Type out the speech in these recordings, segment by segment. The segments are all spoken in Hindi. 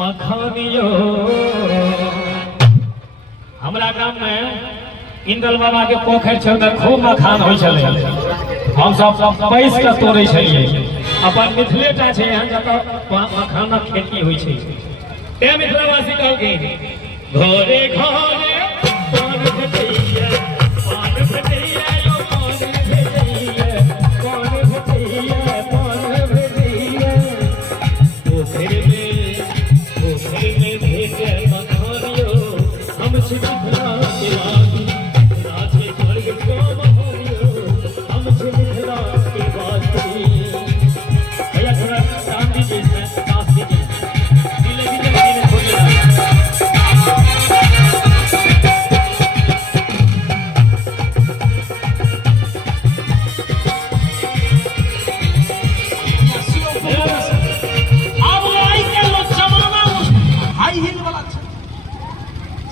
मखानियो हमरा गाम में इंदल बाबा के पोखर छल खूब मखान हो चले हम सब पैस के तोड़े छलिए अपन मिथिलेटा छै यहाँ जतऽ मखानक खेती होइ छै ते मिथिलावासी कहलखिन घरे घरे पान भेटैया पान भेटैया यो पान भेटैया पान भेटैया पोखर में भेटे मखानियो हम छी मिथिला के वासी राजे स्वर्ग को महानियो हम छी मिथिला के वासी भैया थोड़ा काम दीजिए इसमें पास दीजिए दिले खोलिए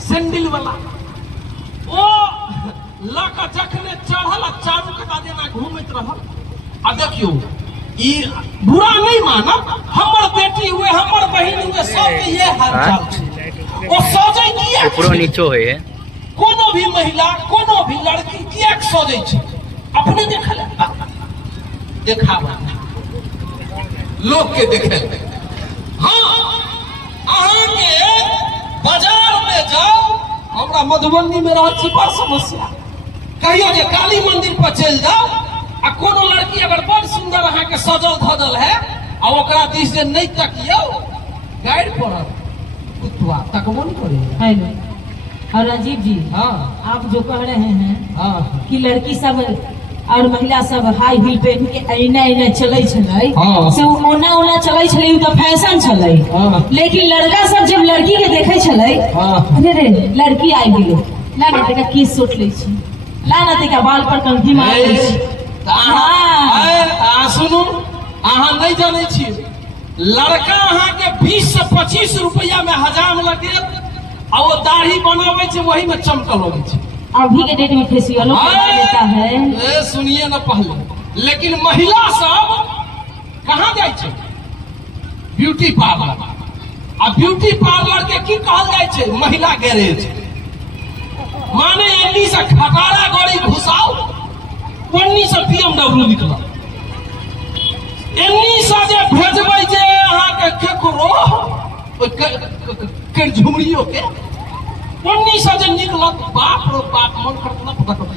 सैंडल वाला ओ लक जखने चढ़ल चारू कता देना घूमत रहल आ देखियो ई बुरा नहीं मानब हमर बेटी हुए हमर बहिन हुए सब के ये हाल चाल छै ओ सजै किया पूरा नीचो है कोनो भी महिला कोनो भी लड़की किया सजै छै अपने देखल देखावा लोग के देखे हां अहाँ के बाजार में जाओ हमरा मधुबनी में रह छी बड़ समस्या कहियो जे काली मंदिर पर चल जाओ आ कोनो लड़की अगर बड़ सुंदर अहाँ के सजल धजल है आ ओकरा दिस से नहीं तकियो गाइड पड़ल कुतवा तकबो नहीं करे हेलो और राजीव जी हाँ आप जो कह रहे हैं हाँ कि लड़की सब और महिला सब हाई हील पहन के ऐना चले छले हाँ। से ओना ओना चले छले तो फैशन छले हाँ। लेकिन लड़का सब जब लड़की के देखे छले हाँ। अरे रे लड़की आई गेलो ला ना तेका केस सोट ले छी ला ना तेका बाल पर कंघी मार ले छी आ सुनू अहाँ नहीं जाने छी लड़का अहाँ के 20 से 25 रुपया में हजाम लगे और वो दाढ़ी बनावे छै वही में चमकल होवे छै अभी के डेट में फेसियल लेता है सुनिए ना पहले लेकिन महिला सब कहाँ जाए छै ब्यूटी पार्लर आ ब्यूटी पार्लर के की कहल जाए छै महिला गैरेज माने एनी से खटारा गाड़ी घुसाओ पन्नी से BMW निकला एनी से जे भेजबै जे अहाँ के केकरो के झुमरियो के पन्नी से जे निकलत बाप रो बाप मन करतना पकड़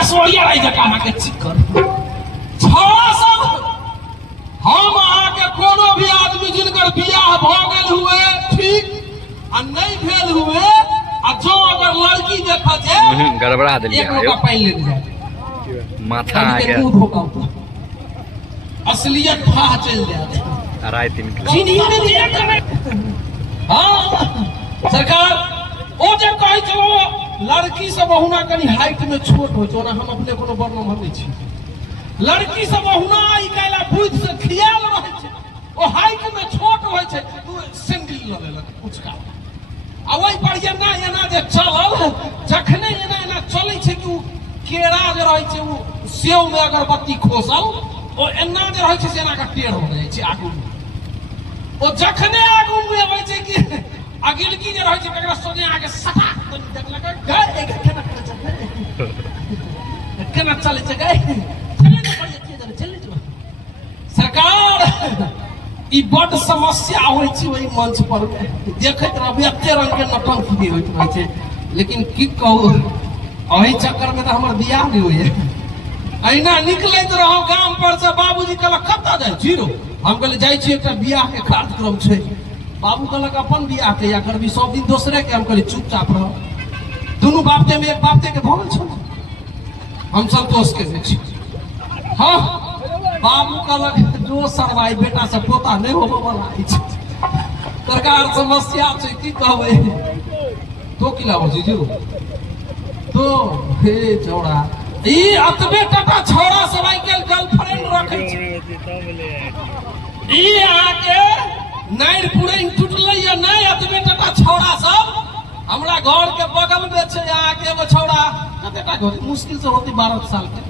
ऐश्वर्या राय जका अहाँ के चिक्कर छौड़ा सब हम अहाँ के कोनो भी आदमी जिनकर बियाह भ गेल हुए ठीक आ नहीं भेल हुए आ जो अगर लड़की देखा जे गड़बड़ा देलिए एक लोटा पानी ले जाए माथा आ गया दूध होगा असलियत फाह चल जाए अढ़ाई 3 किलो चीनिया ने दिया करे हाँ सरकार ओ जे कहै छै ओ लड़की सब बहुना कनी हाइट में छोट होय छै ओना हम अपने कोनो वर्णन भरै छी लड़की सब बहुना ई काला बुझ से खियाल रहै छै ओ हाइट में छोट होय छै तू सैंडल ल लेलक कुछका आ ओइ पर एना जे चलल जखने एना चलै छै कि उ केरा जे रहै छै उ सेव में अगरबत्ती खोसल ओ एना जे रहै छै से एना के टेढ़ हो जाइ छै आगू ओ जखने आगू में होय छै कि अगिलकी जे रहै छै तकरा सोझे आके सटा देखलक गाय केना चलै छै गाय चले जो सरकार ई बड़ समस्या होय छै ओहि मंच पर देखैत रहबै एते रंग के नौटंकी होइत रहै छै लेकिन की कहू एहि चक्कर में तो हमर बियाह नहीं होइए अहिना निकलैत रहो गाम पर से बाबूजी कहलक कतऽ जाइ छी रो हम कहले जाइ छी एकटा बियाह के कार्यक्रम छै बाबू कहलक अपन बियाह के या करबी सब दिन दोसरे के हम कहले चुपचाप रह दुनू बापते में एक बापते के भगल छौ हम संतोष के दे छी हाँ बाबू कहलक जो सरवाई बेटा से पोता नहीं होबो वाला छै सरकार समस्या छै की कहबै तो की लाबो जी जो तो हे चौड़ा ई अतबे टका छौड़ा सब आई के गर्लफ्रेंड रखै छै ई आके नाइर पुरैन टूटलै या नहीं अतबे टका छौड़ा सब हमरा घर के बगल में छै आके एगो छौड़ा कते टा मुश्किल से होती 12 साल के